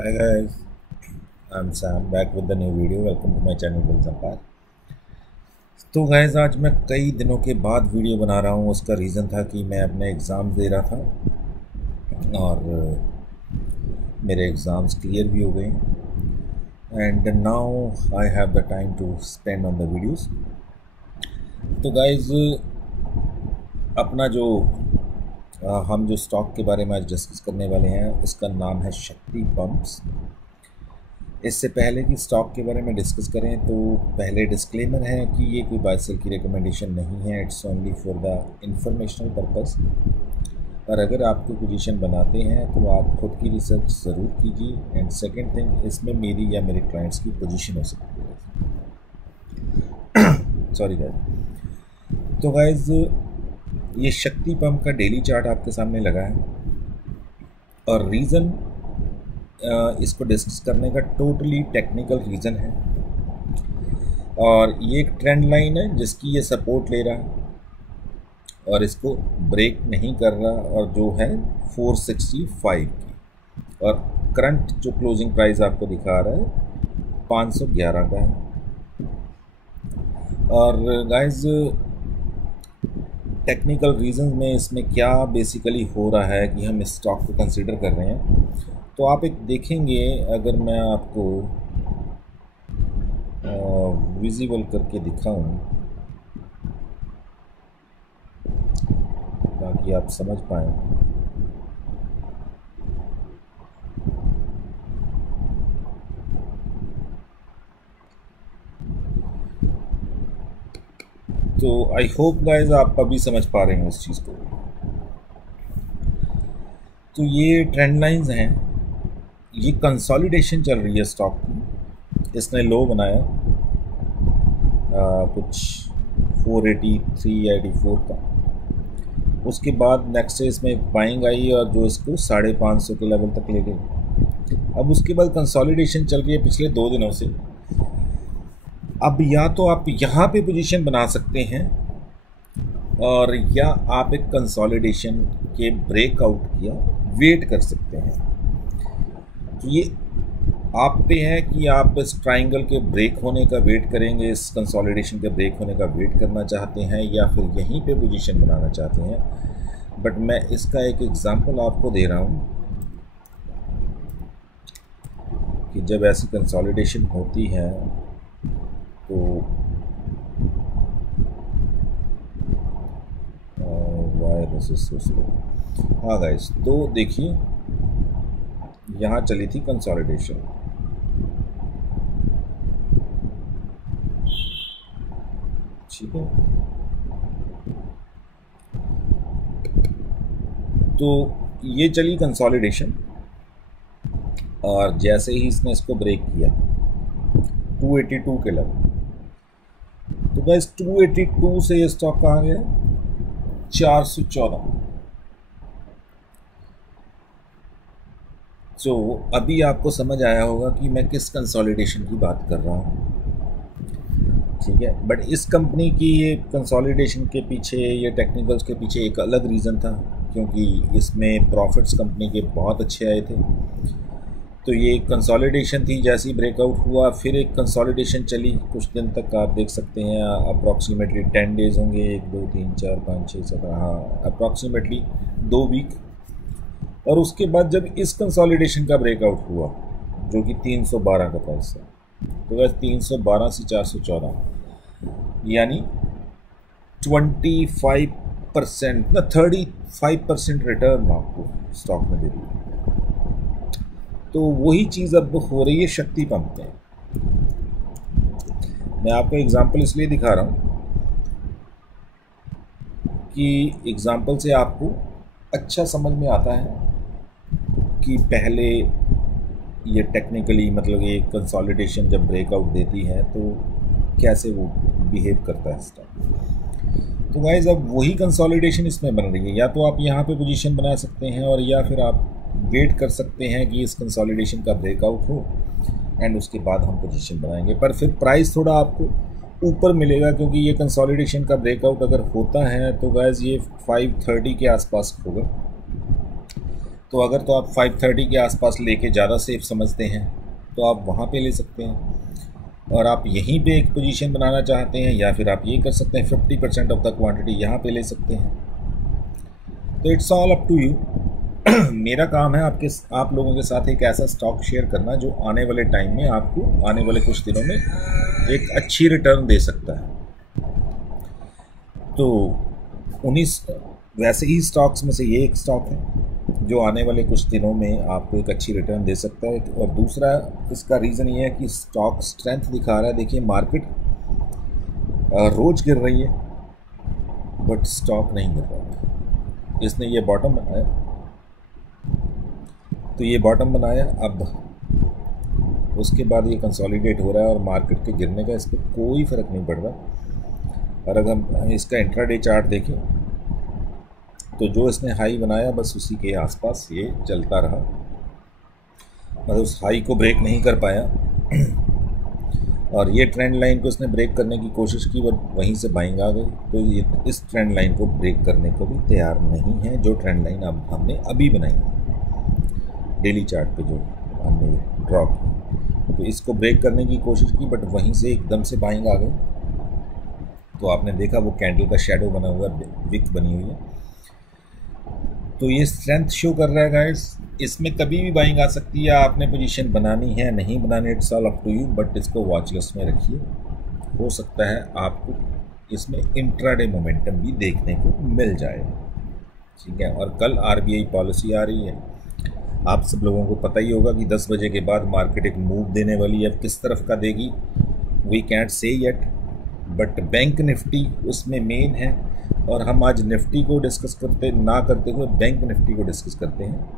Hi guys, I'm Sam back with the new video. Welcome to my channel Bull Zampar. तो guys आज मैं कई दिनों के बाद वीडियो बना रहा हूँ। उसका रीज़न था कि मैं अपने एग्ज़ाम दे रहा था और मेरे एग्ज़ाम्स क्लियर भी हो गए and now I have the time to spend on the videos. तो गाइस अपना जो हम जो स्टॉक के बारे में आज डिस्कस करने वाले हैं उसका नाम है शक्ति पंप्स। इससे पहले कि स्टॉक के बारे में डिस्कस करें तो पहले डिस्क्लेमर है कि ये कोई बाय सेल की रिकमेंडेशन नहीं है, it's only for the informational purpose. और अगर आप कोई पोजीशन बनाते हैं तो आप खुद की रिसर्च ज़रूर कीजिए। एंड सेकंड थिंग, इसमें मेरी या मेरे क्लाइंट्स की पोजीशन हो सकती है। Sorry guys. तो गाइस ये शक्ति पंप का डेली चार्ट आपके सामने लगा है और रीज़न इसको डिस्कस करने का टोटली टेक्निकल रीज़न है और ये एक ट्रेंड लाइन है जिसकी ये सपोर्ट ले रहा है और इसको ब्रेक नहीं कर रहा और जो है 465 की और करंट जो क्लोजिंग प्राइस आपको दिखा रहा है 511 का है। और गाइस टेक्निकल रीज़न में इसमें क्या बेसिकली हो रहा है कि हम इस स्टॉक को कंसिडर कर रहे हैं, तो आप एक देखेंगे अगर मैं आपको विजिबल करके दिखाऊं ताकि आप समझ पाएँ। तो आई होप गाइस आप अभी समझ पा रहे हैं उस चीज़ को। तो ये ट्रेंड लाइंस हैं, ये कंसोलिडेशन चल रही है स्टॉक की। इसने लो बनाया कुछ 483-84 का, उसके बाद नेक्स्ट इसमें एक बाइंग आई और जो इसको 550 के लेवल तक ले गई। अब उसके बाद कंसोलिडेशन चल रही है पिछले 2 दिनों से। अब या तो आप यहाँ पे पोजीशन बना सकते हैं और या आप एक कंसोलिडेशन के ब्रेकआउट किया वेट कर सकते हैं। तो ये आप पे है कि आप इस ट्रायंगल के ब्रेक होने का वेट करेंगे, इस कंसोलिडेशन के ब्रेक होने का वेट करना चाहते हैं या फिर यहीं पे पोजीशन बनाना चाहते हैं। बट मैं इसका एक एग्जांपल आपको दे रहा हूँ कि जब ऐसी कंसोलिडेशन होती है तो why this is so slow. हाँ गाइस, तो देखिए यहाँ चली थी कंसोलिडेशन, ठीक है। तो ये चली कंसोलिडेशन और जैसे ही इसने इसको ब्रेक किया 282 के लेवल, तो गाइस 282 से ये स्टॉक कहाँ गया 414। तो अभी आपको समझ आया होगा कि मैं किस कंसोलिडेशन की बात कर रहा हूँ, ठीक है। बट इस कंपनी की ये कंसोलिडेशन के पीछे, ये टेक्निकल्स के पीछे एक अलग रीज़न था, क्योंकि इसमें प्रॉफिट्स कंपनी के बहुत अच्छे आए थे। तो ये एक कंसोलिडेशन थी, जैसे ही ब्रेकआउट हुआ फिर एक कंसोलिडेशन चली कुछ दिन तक। आप देख सकते हैं अप्रॉक्सीमेटली 10 डेज़ होंगे, 1 2 3 4 5 6 7, हाँ अप्रॉक्सीमेटली 2 वीक। और उसके बाद जब इस कंसोलिडेशन का ब्रेकआउट हुआ जो कि 312 का प्राइस है, तो बस 312 से 414 यानी 25% ना 35% रिटर्न आपको स्टॉक में दे दिया। तो वही चीज़ अब हो रही है शक्ति पंप में। मैं आपको एग्जांपल इसलिए दिखा रहा हूँ कि एग्जांपल से आपको अच्छा समझ में आता है कि पहले ये टेक्निकली मतलब ये कंसोलिडेशन जब ब्रेकआउट देती है तो कैसे वो बिहेव करता है स्टॉक। तो गाइस अब वही कंसोलिडेशन इसमें बन रही है, या तो आप यहाँ पे पोजीशन बना सकते हैं और या फिर आप वेट कर सकते हैं कि इस कंसोलिडेशन का ब्रेकआउट हो एंड उसके बाद हम पोजीशन बनाएंगे। पर फिर प्राइस थोड़ा आपको ऊपर मिलेगा, क्योंकि ये कंसोलिडेशन का ब्रेकआउट अगर होता है तो गाइस ये 530 के आसपास होगा तो अगर तो आप 530 के आसपास लेके ज़्यादा सेफ समझते हैं तो आप वहाँ पे ले सकते हैं, और आप यहीं पे एक पोजीशन बनाना चाहते हैं या फिर आप ये कर सकते हैं 50% ऑफ द क्वांटिटी यहाँ पे ले सकते हैं। तो it's all up to you. मेरा काम है आप लोगों के साथ एक ऐसा स्टॉक शेयर करना जो आने वाले टाइम में आपको आने वाले कुछ दिनों में एक अच्छी रिटर्न दे सकता है। तो 19 वैसे ही स्टॉक्स में से ये एक स्टॉक है जो आने वाले कुछ दिनों में आपको एक अच्छी रिटर्न दे सकता है। और दूसरा इसका रीज़न ये है कि स्टॉक स्ट्रेंथ दिखा रहा है। देखिए मार्केट रोज गिर रही है बट स्टॉक नहीं गिर रहा। इसने ये बॉटम बनाया, तो ये बॉटम बनाया, अब उसके बाद ये कंसोलिडेट हो रहा है और मार्केट के गिरने का इस पर कोई फ़र्क नहीं पड़ रहा। और अगर हम इसका इंट्राडे चार्ट देखें तो जो इसने हाई बनाया बस उसी के आसपास ये चलता रहा, मतलब उस हाई को ब्रेक नहीं कर पाया। और ये ट्रेंड लाइन को इसने ब्रेक करने की कोशिश की बट वहीं से बाइंग आ गई। तो ये इस ट्रेंड लाइन को ब्रेक करने को भी तैयार नहीं है, जो ट्रेंड लाइन अब हमने अभी बनाई है डेली चार्ट पे जो हमने ड्रॉ की। तो इसको ब्रेक करने की कोशिश की बट वहीं से एकदम से बाइंग आ गई। तो आपने देखा वो कैंडल का शेडो बना हुआ विक बनी हुई है। तो ये स्ट्रेंथ शो कर रहा है गाइस। इसमें कभी भी बाइंग आ सकती है, आपने पोजीशन बनानी है नहीं बनानी it's all up to you, but इसको वॉच लिस्ट में रखिए। हो सकता है आपको इसमें इंट्राडे मोमेंटम भी देखने को मिल जाए, ठीक है। और कल आरबीआई पॉलिसी आ रही है, आप सब लोगों को पता ही होगा कि 10 बजे के बाद मार्केट एक मूव देने वाली है। अब किस तरफ का देगी वी कैंट से येट, बट बैंक निफ्टी उसमें मेन है। और हम आज निफ्टी को डिस्कस करते हुए बैंक निफ्टी को डिस्कस करते हैं।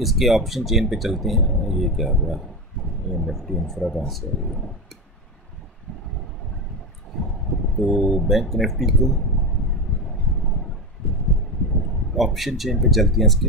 इसके ऑप्शन चेन पे चलते हैं। ये क्या हुआ, ये निफ्टी इंफ्रा कहाँ से आई है, तो बैंक निफ्टी को ऑप्शन चेन पे चलती हैं इसके।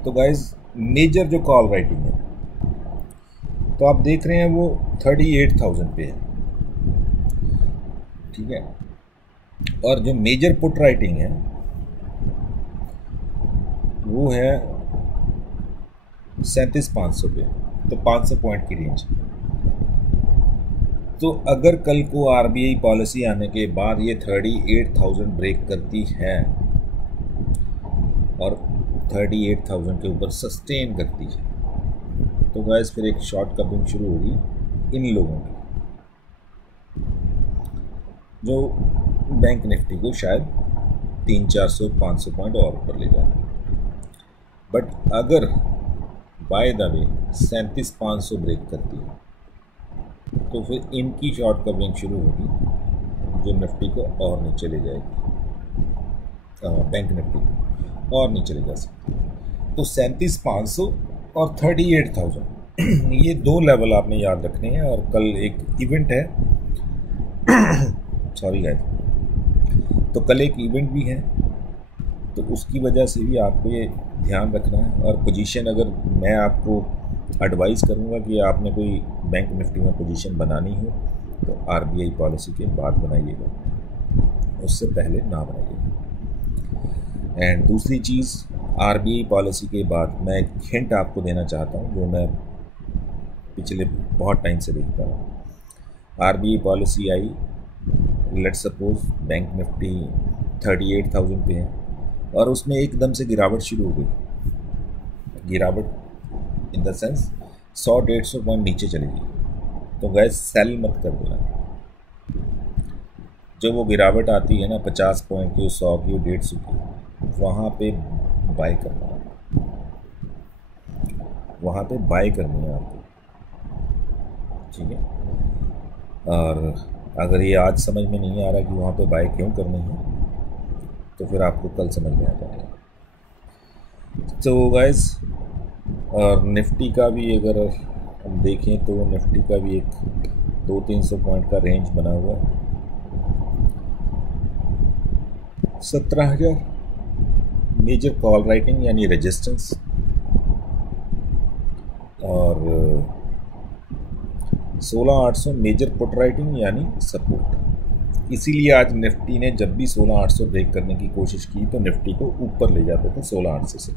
तो गाइज मेजर जो कॉल राइटिंग है तो आप देख रहे हैं वो 38,000 पे है, ठीक है। और जो मेजर पुट राइटिंग है वो है 37,500 पे, तो 500 पॉइंट की रेंज। तो अगर कल को आरबीआई पॉलिसी आने के बाद ये 38,000 ब्रेक करती है और 38,000 के ऊपर सस्टेन करती है तो गाइस फिर एक शॉर्ट कवरिंग शुरू होगी इन लोगों की, जो बैंक निफ्टी को शायद 300-400-500 पॉइंट और ऊपर ले जाए। बट अगर बाय द वे 37,500 ब्रेक करती है तो फिर इनकी शॉर्ट कवरिंग शुरू होगी जो निफ्टी को और नीचे ले जाएगी, बैंक निफ्टी और नीचे ले जा सकती है। तो 37,500 और 38,000 ये दो लेवल आपने याद रखने हैं। और कल एक इवेंट है सॉरी गाइस, तो कल एक इवेंट भी है तो उसकी वजह से भी आपको ये ध्यान रखना है। और पोजीशन अगर मैं आपको एडवाइस करूँगा कि आपने कोई बैंक निफ्टी में पोजीशन बनानी हो तो आरबीआई पॉलिसी के बाद बनाइएगा, उससे पहले ना बनाइएगा। एंड दूसरी चीज़, आरबीआई पॉलिसी के बाद मैं एक हिंट आपको देना चाहता हूँ जो मैं पिछले बहुत टाइम से देखता हूँ। RBI policy I, let's suppose bank Nifty 38,000 पे है और उसमें एकदम से गिरावट शुरू हो गई। गिरावट इन द सेंस 100-150 पॉइंट नीचे चली गई, तो गैस सेल मत कर देना। जो वो गिरावट आती है ना 50 पॉइंट की, 100 की, 150 की, वहाँ पे बाय करना है, वहाँ पे बाय करनी है आपको, ठीक है। और अगर ये आज समझ में नहीं आ रहा कि वहाँ पे बाय क्यों करनी है तो फिर आपको कल समझ में आ जाएगा। तो गाइस, और निफ्टी का भी अगर हम देखें तो निफ्टी का भी एक 200-300 पॉइंट का रेंज बना हुआ है। 17,000 मेजर कॉल राइटिंग यानी रेजिस्टेंस और 16,800 मेजर पुट राइटिंग यानी सपोर्ट। इसीलिए आज निफ्टी ने जब भी 16,800 ब्रेक करने की कोशिश की तो निफ्टी को ऊपर ले जाते थे 16,800 से,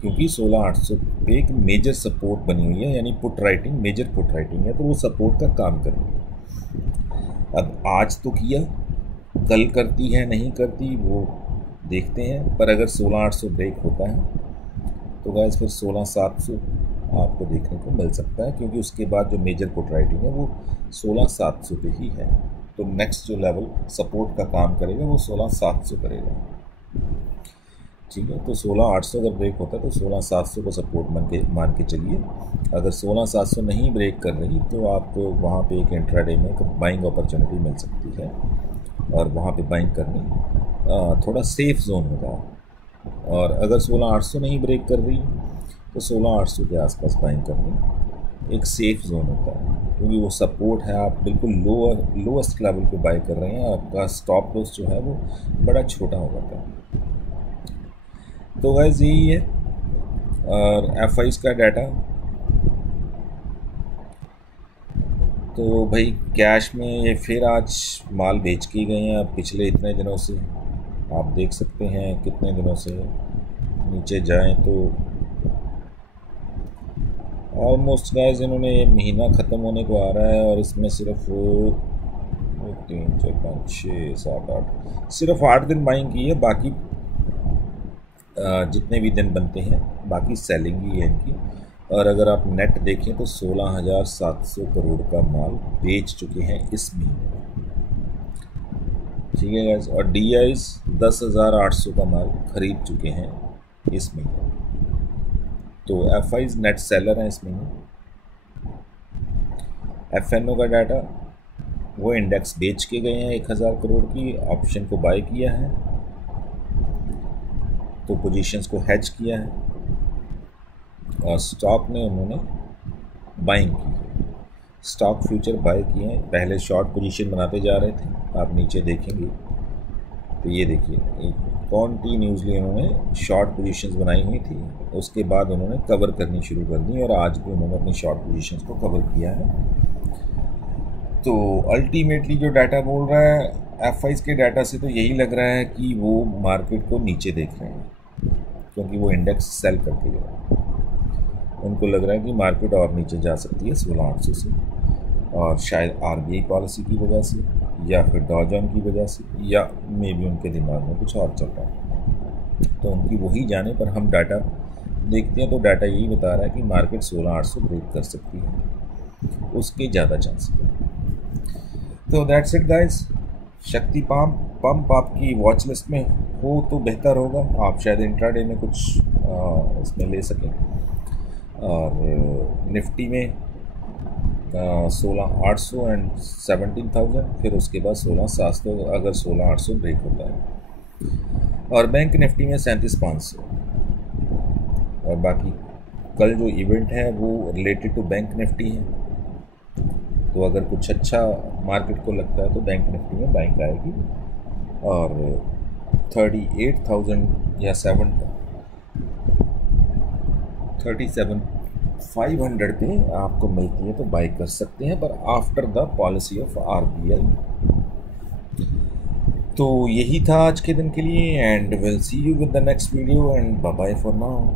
क्योंकि 16,800 पे एक मेजर सपोर्ट बनी हुई है, यानी put writing, major put writing है, तो वो सपोर्ट का काम कर रही है। अब आज तो किया, कल करती है नहीं करती वो देखते हैं, पर अगर 16,800 ब्रेक होता है तो गाइस फिर 16,700 आपको देखने को मिल सकता है, क्योंकि उसके बाद जो मेजर पुट राइटिंग है वो 16,700 पे ही है। तो नेक्स्ट जो लेवल सपोर्ट का काम करेगा वो 16,700 करेगा, ठीक है। तो 16,800 अगर ब्रेक होता है तो 16,700 को सपोर्ट मान के चलिए। अगर 16,700 नहीं ब्रेक कर रही तो आपको वहाँ पे एक इंट्राडे में एक बाइंग अपॉर्चुनिटी मिल सकती है, और वहाँ पे बाइंग करनी थोड़ा सेफ जोन होगा। और अगर 16,800 नहीं ब्रेक कर रही तो 16,800 के आसपास बाइंग करनी एक सेफ जोन होता है, क्योंकि वो सपोर्ट है, आप बिल्कुल लोएस्ट लेवल पे बाई कर रहे हैं, आपका स्टॉप लॉस जो है वो बड़ा छोटा हो जाता है। तो गाइस यही है। और एफआईज का डाटा तो भाई कैश में ये फिर आज माल बेच के गए हैं। अब पिछले इतने दिनों से आप देख सकते हैं, कितने दिनों से नीचे जाएं तो ऑलमोस्ट गाइस इन्होंने ये महीना ख़त्म होने को आ रहा है और इसमें सिर्फ 3 4 5 6 7 8 सिर्फ 8 दिन बाइंग की है। बाकी जितने भी दिन बनते हैं बाकी सेलिंग ही है इनकी। और अगर आप नेट देखें तो 16,700 करोड़ का माल बेच चुके हैं इस महीने में, ठीक है गाइस। और DIs 10,800 का माल खरीद चुके हैं इस महीने। तो FIs नेट सेलर हैं इस महीने। FNO का डाटा, वो इंडेक्स बेच के गए हैं 1,000 करोड़ की, ऑप्शन को बाय किया है तो पोजीशंस को हेज किया है, और स्टॉक में उन्होंने बाइंग की है। स्टॉक फ्यूचर बाय किए हैं, पहले शॉर्ट पोजीशन बनाते जा रहे थे, आप नीचे देखेंगे तो ये देखिए एक कॉन्टीन्यूसली उन्होंने शॉर्ट पोजीशंस बनाई हुई थी, उसके बाद उन्होंने कवर करनी शुरू कर दी और आज भी उन्होंने अपनी शॉर्ट पोजीशंस को कवर किया है। तो अल्टीमेटली जो डाटा बोल रहा है FIs के डाटा से तो यही लग रहा है कि वो मार्केट को नीचे देख रहे हैं, क्योंकि वो इंडेक्स सेल करके गए। उनको लग रहा है कि मार्केट और नीचे जा सकती है 16,800 से, और शायद RBI पॉलिसी की वजह से या फिर डॉ जॉन की वजह से, या मे बी उनके दिमाग में कुछ और चल रहा है, तो उनकी वही जाने। पर हम डाटा देखते हैं तो डाटा यही बता रहा है कि मार्केट 16,800 ब्रेक कर सकती है, उसके ज़्यादा चांस है। तो दैट्स इट गाइस। शक्ति पंप आपकी वॉच लिस्ट में हो तो बेहतर होगा, आप शायद इंट्राडे में कुछ इसमें ले सकें। और निफ्टी में 16,800 एंड 17,000, फिर उसके बाद 16,700 अगर 16,800 ब्रेक होता है। और बैंक निफ्टी में 37,500। और बाकी कल जो इवेंट है वो रिलेटेड टू बैंक निफ्टी है, तो अगर कुछ अच्छा मार्केट को लगता है तो बैंक निफ्टी में बाइंग आएगी। और 38,000 या 37,500 पे आपको मिलती है तो बाई कर सकते हैं, पर after the policy of RBI। तो यही था आज के दिन के लिए, and will see you with the next video, and bye bye for now.